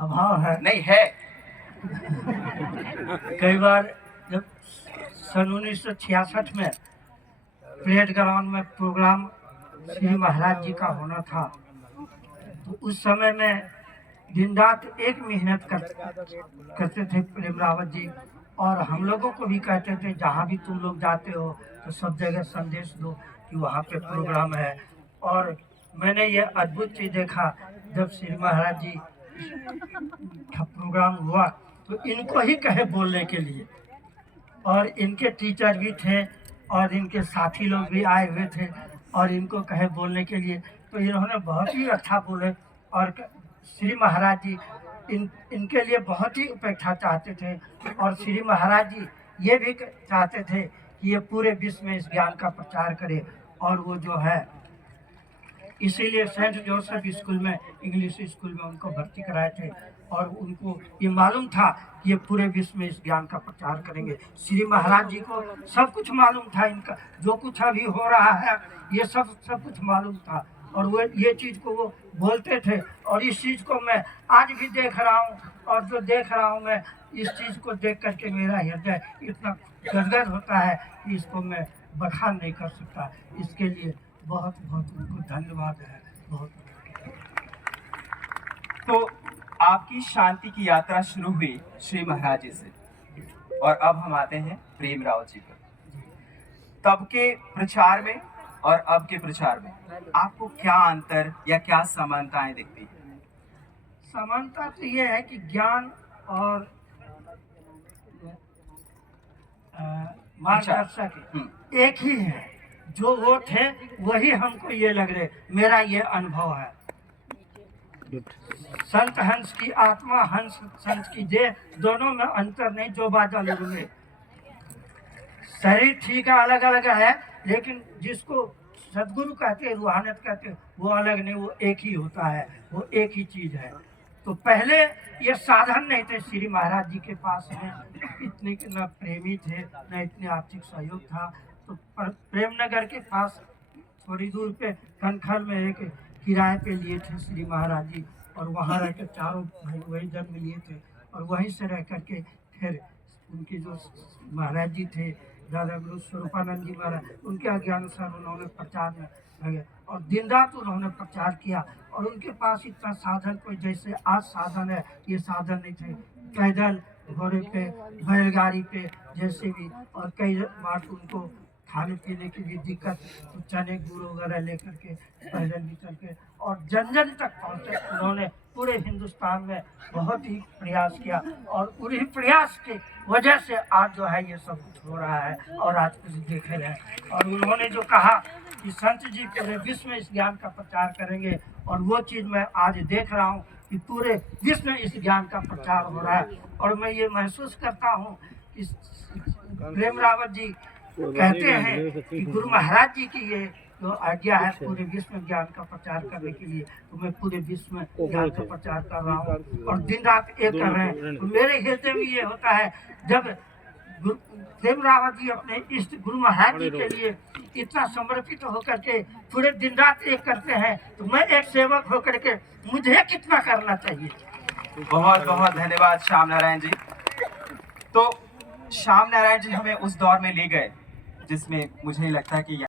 अभाव है। नहीं है। कई बार जब सन 1966 में परेड ग्राउंड में प्रोग्राम श्री महाराज जी का होना था, तो उस समय में दिन रात एक मेहनत करते थे प्रेम रावत जी, और हम लोगों को भी कहते थे जहाँ भी तुम लोग जाते हो तो सब जगह संदेश दो कि वहाँ पे प्रोग्राम है। और मैंने ये अद्भुत चीज़ देखा, जब श्री महाराज जी का प्रोग्राम हुआ तो इनको ही कहे बोलने के लिए, और इनके टीचर भी थे और इनके साथी लोग भी आए हुए थे और इनको कहे बोलने के लिए, तो इन्होंने बहुत ही अच्छा बोले। और श्री महाराज जी इनके लिए बहुत ही उपेक्षा चाहते थे, और श्री महाराज जी ये भी चाहते थे कि ये पूरे विश्व में इस ज्ञान का प्रचार करे। और वो जो है इसीलिए सेंट जोसेफ स्कूल में, इंग्लिश स्कूल में उनको भर्ती कराए थे, और उनको ये मालूम था कि ये पूरे विश्व में इस ज्ञान का प्रचार करेंगे। श्री महाराज जी को सब कुछ मालूम था, इनका जो कुछ अभी हो रहा है ये सब कुछ मालूम था, और वो ये चीज़ को वो बोलते थे। और इस चीज़ को मैं आज भी देख रहा हूँ, और जो देख रहा हूँ मैं इस चीज़ को देख करके मेरा हृदय इतना गदगद होता है कि इसको मैं बखान नहीं कर सकता। इसके लिए बहुत बहुत उनको धन्यवाद है, बहुत। तो आपकी शांति की यात्रा शुरू हुई श्री महाराज जी से, और अब हम आते हैं प्रेम रावत जी पर। तब के प्रचार में और अब के प्रचार में आपको क्या अंतर या क्या समानताएं दिखती है? समानता तो ये है कि ज्ञान और मार्गदर्शक एक ही है। जो वो थे वही हमको ये लग रहे, मेरा ये अनुभव है। संत हंस की आत्मा, हंस संत की देह, दोनों में अंतर नहीं। जो बात अलग में शरीर ठीक है, अलग अलग है, लेकिन जिसको सदगुरु कहते हैं, रूहानियत कहते हैं, वो अलग नहीं, वो एक ही होता है, वो एक ही चीज है। तो पहले ये साधन नहीं थे श्री महाराज जी के पास में, इतने न प्रेमी थे न इतने आर्थिक सहयोग था। तो प्रेमनगर के पास थोड़ी दूर पे कनखल में एक किराए पे लिए थे श्री महाराज जी, और वहाँ रह कर चारों भाई वही जन्म लिए थे, और वहीं से रह करके फिर उनके जो महाराज जी थे दादा गुरु स्वरूपानंद जी महाराज, उनके आज्ञानुसार उन्होंने प्रचार में लगे, और दिन रात उन्होंने प्रचार किया। और उनके पास इतना साधन, कोई जैसे आज साधन है ये साधन नहीं थे। पैदल, घोड़े पे, बैलगाड़ी पे, जैसे भी, और कई बार उनको खाने पीने की भी दिक्कत, तो चने गुड़ वगैरह लेकर के पैदल भी चल के और जन जन तक पहुँचे। उन्होंने पूरे हिंदुस्तान में बहुत ही प्रयास किया, और उन्हीं प्रयास की वजह से आज जो है ये सब कुछ हो रहा है, और आज कुछ देखे हैं। और उन्होंने जो कहा कि संत जी पूरे विश्व में इस ज्ञान का प्रचार करेंगे, और वो चीज़ मैं आज देख रहा हूँ कि पूरे विश्व में इस ज्ञान का प्रचार हो रहा है। और मैं ये महसूस करता हूँ कि प्रेम रावत जी कहते हैं कि गुरु महाराज जी की ये जो आज्ञा है पूरे विश्व में ज्ञान का प्रचार करने के लिए, तो मैं पूरे विश्व में ज्ञान का प्रचार कर रहा हूँ, और दिन रात एक कर रहे हैं। तो मेरे हृदय में ये होता है, जब प्रेम रावत जी अपने इष्ट गुरु महाराज जी के लिए इतना समर्पित होकर के पूरे दिन रात एक करते हैं, तो मैं एक सेवक होकर के मुझे कितना करना चाहिए। बहुत बहुत धन्यवाद श्याम नारायण जी। तो श्याम नारायण जी हमें उस दौर में ले गए जिसमें मुझे लगता है कि